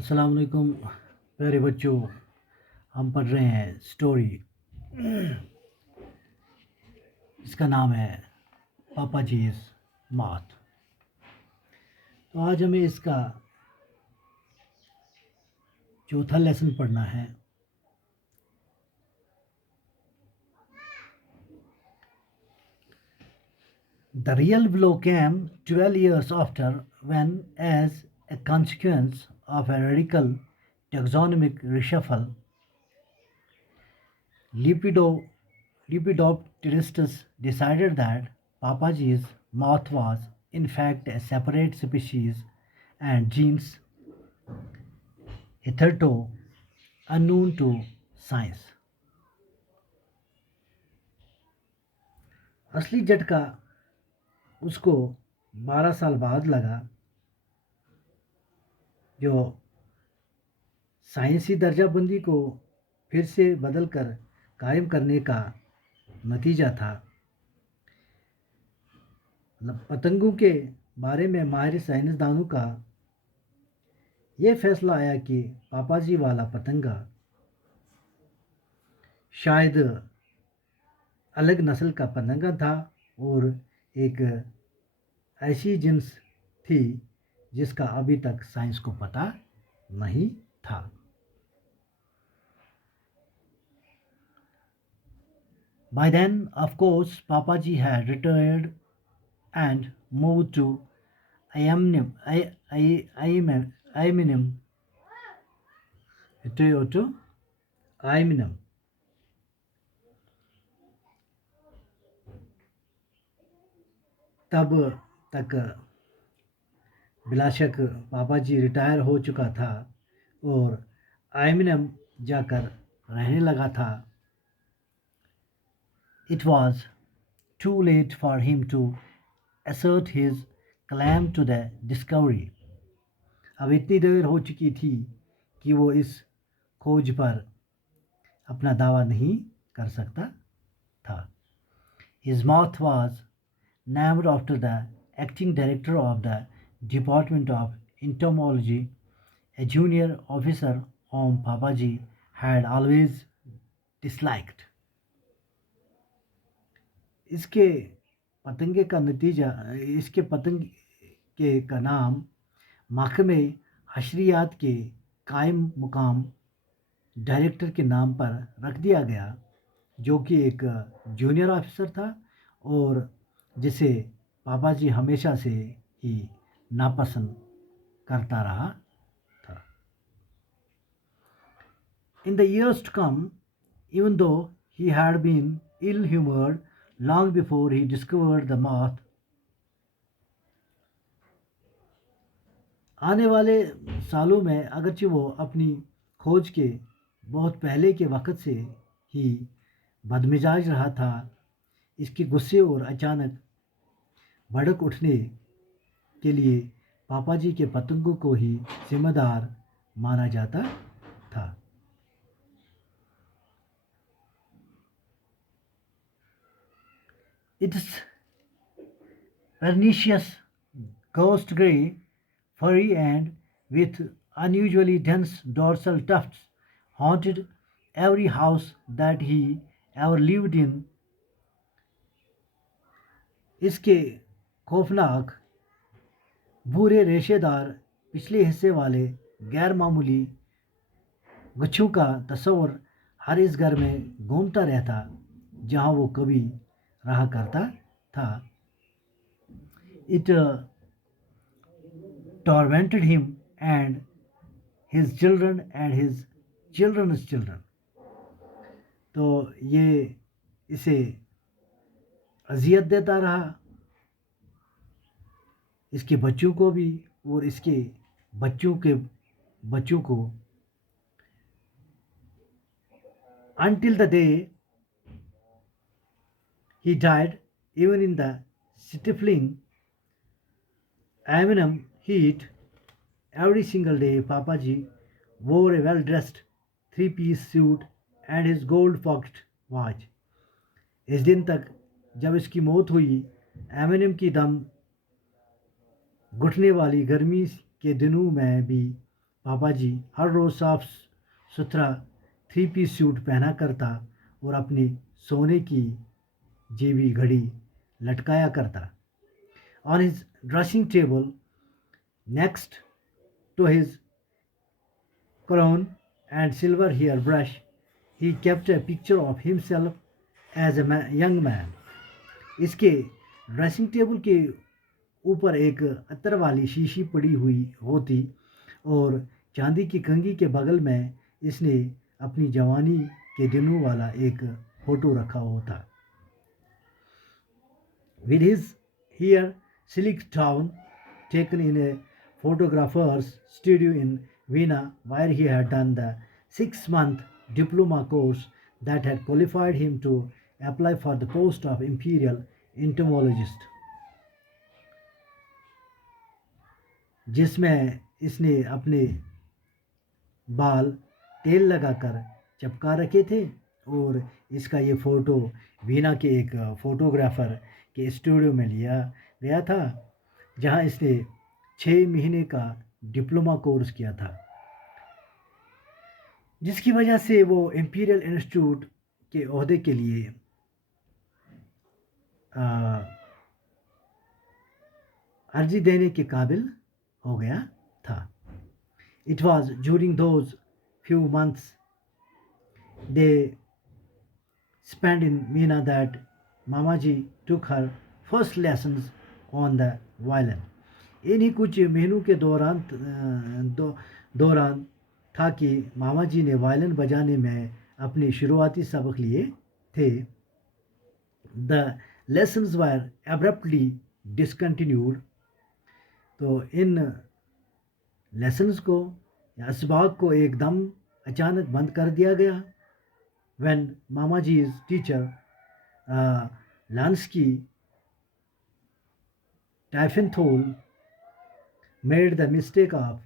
अस्सलाम वालेकुम प्यारे बच्चों। हम पढ़ रहे हैं स्टोरी। इसका नाम है पापा जीज माथ। तो आज हमें इसका चौथा लेसन पढ़ना है। The real blow came 12 years after when, as a consequence of a radical taxonomic reshuffle, Lepido, Lepidopteristus decided that Papaji's moth was in fact a separate species and genus hitherto unknown to science. असली झटका उसको 12 साल बाद लगा, जो साइंसी दर्जाबंदी को फिर से बदलकर कायम करने का नतीजा था। पतंगों के बारे में माहिर साइंसदानों का यह फैसला आया कि पापाजी वाला पतंगा शायद अलग नस्ल का पतंगा था और एक ऐसी जिन्स थी जिसका अभी तक साइंस को पता नहीं था। By then, of course, Papaji had retired and moved to Iamnim, Iamnim, to Iamnim. तब तक बिलाशक पापाजी रिटायर हो चुका था और आइमिनम जाकर रहने लगा था। It was too late for him to assert his claim to the discovery. अब इतनी देर हो चुकी थी कि वो इस खोज पर अपना दावा नहीं कर सकता था। His mouth was named after the acting director of the Department of Entomology, a junior officer whom Papaji had always disliked. इसके पतंगे का नतीजा इसके पतंगे का नाम महकमे हशरियात के कायम मुकाम डायरेक्टर के नाम पर रख दिया गया, जो कि एक जूनियर ऑफिसर था और जिसे पापाजी हमेशा से ही नापसंद करता रहा था। In the years to come, even though he had been ill-humored long before he discovered the moth, आने वाले सालों में अगरचे वो अपनी खोज के बहुत पहले के वक़्त से ही बदमिजाज रहा था, इसके गुस्से और अचानक भड़क उठने के लिए पापाजी के पतंगों को ही जिम्मेदार माना जाता था। Its pernicious, ghost grey, furry and with unusually dense dorsal tufts haunted every house that he ever lived in. इसके खौफनाक भूरे रेशेदार पिछले हिस्से वाले गैर मामूली गुच्छों का तस्वर हर इस घर में घूमता रहता जहाँ वो कभी रहा करता था। It tormented him and his children and his children's children. तो ये इसे अजियत देता रहा, इसके बच्चों को भी और इसके बच्चों के बच्चों को, until the day he died. Even in the stifling Aluminum heat, every single day Papaji wore a well-dressed three-piece suit and his gold-foxed watch. इस दिन तक जब इसकी मौत हुई, एमिनम की दम घुटने वाली गर्मी के दिनों में भी पापा जी हर रोज़ साफ सुथरा 3 पीस सूट पहना करता और अपनी सोने की जेबी घड़ी लटकाया करता। On his dressing table next to his crown and silver hair brush, he kept a picture of himself as a young man. इसके ड्रेसिंग टेबल के ऊपर एक अत्तर वाली शीशी पड़ी हुई होती और चांदी की कंघी के बगल में इसने अपनी जवानी के दिनों वाला एक फोटो रखा होता। With his hair slicked down, taken in a photographer's studio in Vienna, where he had done the 6 month diploma course that had qualified him to apply for the post of imperial entomologist, जिसमें इसने अपने बाल तेल लगाकर चपका रखे थे और इसका ये फ़ोटो वीना के एक फ़ोटोग्राफ़र के स्टूडियो में लिया गया था, जहां इसने 6 महीने का डिप्लोमा कोर्स किया था, जिसकी वजह से वो इम्पीरियल इंस्टीट्यूट के ओहदे के लिए अर्जी देने के काबिल हो गया था। It was during those few months they spent in Meena that Mamaji took her first lessons on the violin. इन्हीं कुछ महीनों के दौरान था कि मामा जी ने वायलिन बजाने में अपने शुरुआती सबक लिए थे। The lessons were abruptly discontinued. तो इन लेसन्स को या असबाक को एकदम अचानक बंद कर दिया गया। When Mamaji's teacher Lansky Tiefenthal made the mistake of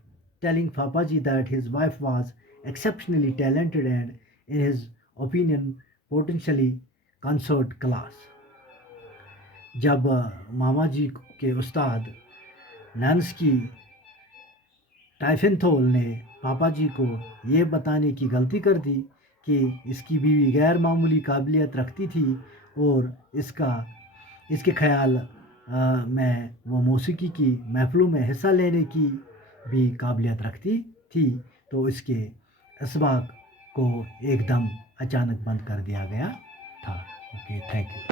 telling Papaji that his wife was exceptionally talented and, in his opinion, potentially concert class. जब मामा जी के उस्ताद लांस्की टाइफेंथोल ने पापा जी को ये बताने की गलती कर दी कि इसकी बीवी गैर मामूली काबिलियत रखती थी और इसके ख्याल में वो मौसीकी की महफ़िलों में हिस्सा लेने की भी काबिलियत रखती थी, तो इसके असबाक को एकदम अचानक बंद कर दिया गया था। Okay, thank you.